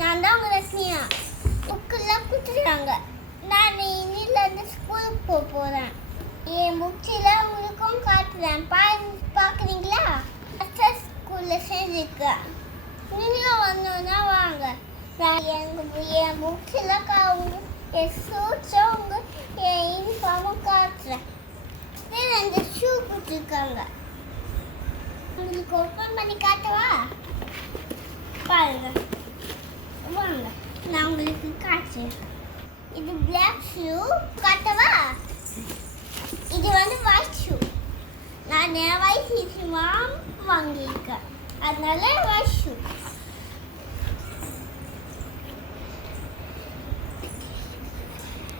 நான் தான் உங்க ரஷ்மியா. புக்கெல்லாம் கொடுத்துருக்காங்க. நான் இன்னிலேருந்து ஸ்கூலுக்கு போகிறேன். என் புக்ஸெல்லாம் உங்களுக்கும் காட்டுறேன். பார்க்குறீங்களா? ஃபஸ்ட் ஸ்கூலில் சேர்ந்துருக்கேன். நீங்களும் வந்தோன்னா வாங்க. நான் என் புக்ஸெல்லாம் என் சூட்ஸும் என் யூனிஃபார்மும் காட்டுறேன். ரெண்டு ஷூ கொடுத்துருக்காங்க. உங்களுக்கு ஓப்பன் பண்ணி காட்டவா? பாருங்க, வாங்க நான் உங்களுக்கு காட்டுறேன். இது பிளாக் ஷூ காட்டவா? இது ஒயிட் ஷூ. நான் ஒயிட் யூனிஃபார்ம் வாங்கியிருக்கேன், அதனால ஒயிட் ஷூ.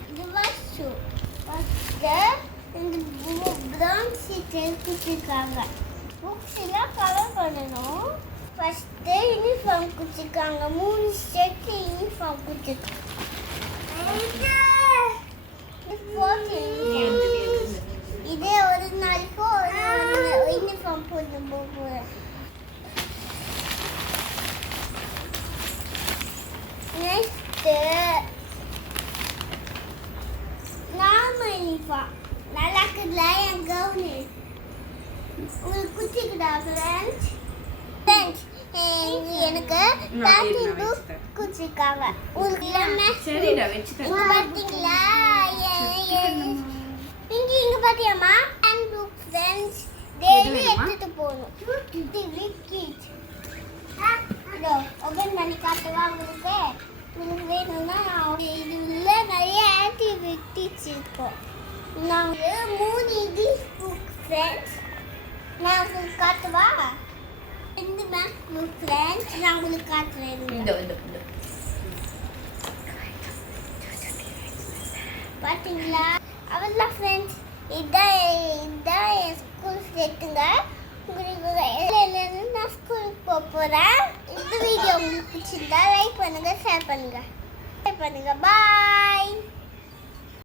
இது ஒயிட் ஷூ. இந்த ப்ரௌன் சீட்டர் கொடுத்துருக்காங்க. புக்ஸ் எல்லாம் கவர் பண்ணணும். ஃபஸ்ட்டு யூனிஃபார்ம் கொடுத்துருக்காங்க. 3 செட்டு யூனிஃபார்ம் கொடுத்துருக்காங்க. இதே ஒரு நாளைக்கு ஒரு யூனிஃபார்ம் போட்டு போகிறேன். Next normal uniform. நல்லா இருக்குதுல என் கவுனு? உங்களுக்கு குச்சிக்குதா ஃப்ரெண்ட்ஸ்? எனக்கு பேக்கிங் புக் குச்சிருக்காங்க. உங்களுக்கு இங்க பார்த்தீங்களா? இங்க பாத்தியாமா? பேக்கிங் புக் ஃப்ரெண்ட்ஸ் டெய்லி எடுத்துட்டு போகணும். இது லிக்விட். இதோ ஓபன் பண்ணி காட்டவா உங்களுக்கு? உங்களுக்கு வேணும்னா இது உள்ள நிறைய ஆக்டிவிட்டிஸ் இருக்கும். நாங்கள் 3 இங்கிலீஷ் புக் ஃப்ரெண்ட்ஸ். நான் உங்களுக்கு காட்டுவா? இந்த மேக்ஸ் புக் ஃப்ரெண்ட்ஸ் நான் உங்களுக்கு காட்டுறேன். பார்த்தீங்களா? அவ்வளோதான் ஃப்ரெண்ட்ஸ். இதான் என் ஸ்கூல் செட்டுங்க. உங்களுக்கு நான் ஸ்கூலுக்கு போகிறேன். இந்த வீடியோ உங்களுக்கு பிடிச்சிருந்தா லைக் பண்ணுங்கள், ஷேர் பண்ணுங்கள். பாய்.